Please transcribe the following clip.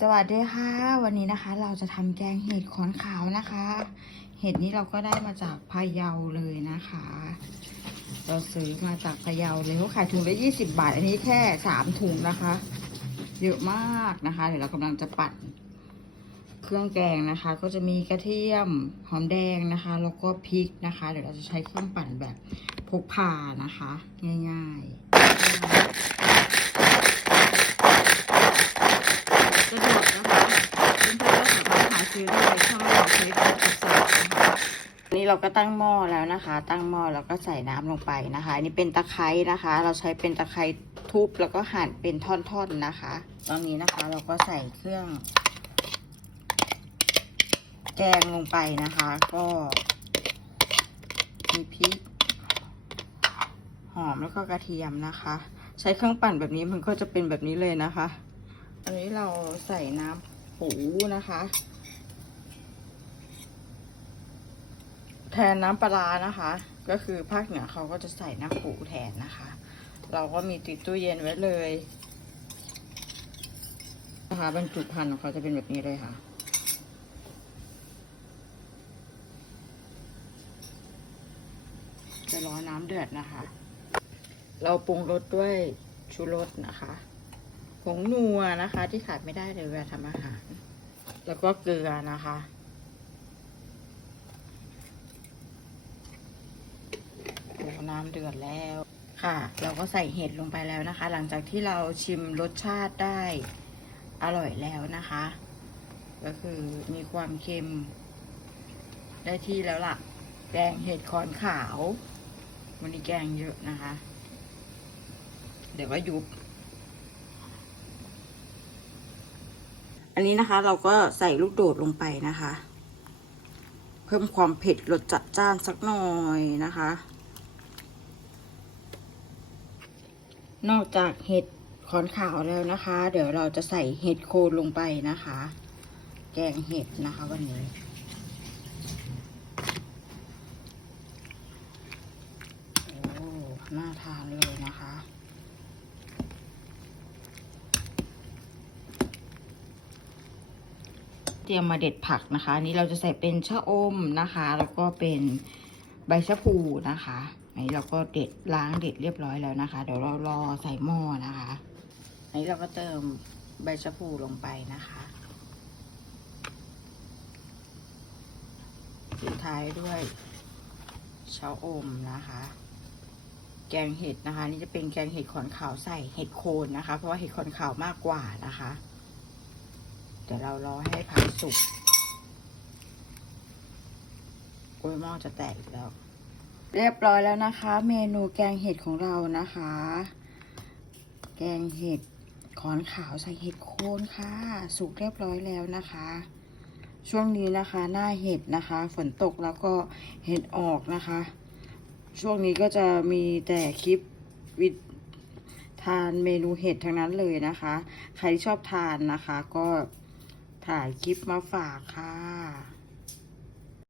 สวัสดีค่ะ วันนี้นะคะเราจะทำแกงเห็ดขอนขาวนะคะ เห็ดนี้เราก็ได้มาจากพะเยาเลยนะคะ เราซื้อมาจากพะเยาเลยเขาขายถุงละยี่สิบบาท อันนี้แค่สามถุงนะคะ เยอะมากนะคะ เดี๋ยวเรากำลังจะปั่นเครื่องแกงนะคะ ก็จะมีกระเทียมหอมแดงนะคะ แล้วก็พริกนะคะ เดี๋ยวเราจะใช้เครื่องปั่นแบบพกพานะคะ ง่ายๆ สะดวกนะคะเพื่อนๆก็สามารถหาซื้อได้ในช่องเราเฟซบุ๊กอินสตาแกรมนะคะอั นี้เราก็ตั้งหม้อแล้วนะคะ ตั้งหม้อแล้วก็ใส่น้ำลงไปนะคะอันนี้เป็นตะไคร้นะคะ เราใช้เป็นตะไคร้ทุบแล้วก็หั่นเป็นท่อนๆนะคะ ตอนนี้นะคะเราก็ใส่เครื่อง แกงลงไปนะคะ ก็มีพริกหอมแล้วก็กระเทียมนะคะ ใช้เครื่องปั่นแบบนี้มันก็จะเป็นแบบนี้เลยนะคะ อันนี้เราใส่น้ำปูนะคะ แทนน้ำปลานะคะ ก็คือภาคเหนือเขาก็จะใส่น้ำปูแทนนะคะ เราก็มีติดตู้เย็นไว้เลยนะคะบรรจุภัณฑ์ของเขาจะเป็นแบบนี้เลยค่ะจะรอน้ำเดือดนะคะ เราปรุงรสด้วยชูรสนะคะผงนัวนะคะที่ขาดไม่ได้เลยเวลาทำอาหาร แล้วก็เกลือนะคะโอ้ น้ำเดือดแล้ว ค่ะ เราก็ใส่เห็ดลงไปแล้วนะคะ หลังจากที่เราชิมรสชาติได้อร่อยแล้วนะคะ ก็คือมีความเค็ม ได้ที่แล้วล่ะ แกงเห็ดขอนขาว วันนี้แกงเยอะนะคะ เดี๋ยวก็ยุบ อันนี้นะคะเราก็ใส่ลูกโดดลงไปนะคะ เพิ่มความเผ็ดรสจัดจ้านสักหน่อยนะคะ นอกจากเห็ดขอนขาวแล้วนะคะ เดี๋ยวเราจะใส่เห็ดโคนลงไปนะคะ แกงเห็ดนะคะวันนี้โอ้น่าทานเลยนะคะเตรียมมาเด็ดผักนะคะนนี้เราจะใส่เป็นชะอมนะคะ แล้วก็เป็นใบชะพูนะคะ อันนี้เราก็เด็ดล้างเด็ดเรียบร้อยแล้วนะคะ เดี๋ยวเรารอใส่หม้อนะคะอันนี้เราก็เติมใบชะพูลงไปนะคะสุดท้ายด้วยชะอมนะคะ แกงเห็ดนะคะ นี่จะเป็นแกงเห็ดขอนขาวใส่เห็ดโคนนะคะ เพราะว่าเห็ดขอนขาวมากกว่านะคะเดี๋ยวเรารอให้ผักสุกโอ้ยหม้อจะแตกแล้ว เรียบร้อยแล้วนะคะ เมนูแกงเห็ดของเรานะคะ แกงเห็ดขอนขาวใส่เห็ดโคนค่ะ สุกเรียบร้อยแล้วนะคะ ช่วงนี้นะคะ หน้าเห็ดนะคะ ฝนตกแล้วก็เห็ดออกนะคะ ช่วงนี้ก็จะมีแต่คลิปวิดทานเมนูเห็ดทั้งนั้นเลยนะคะ ใครชอบทานนะคะก็ถ่ายคลิปมาฝากค่ะ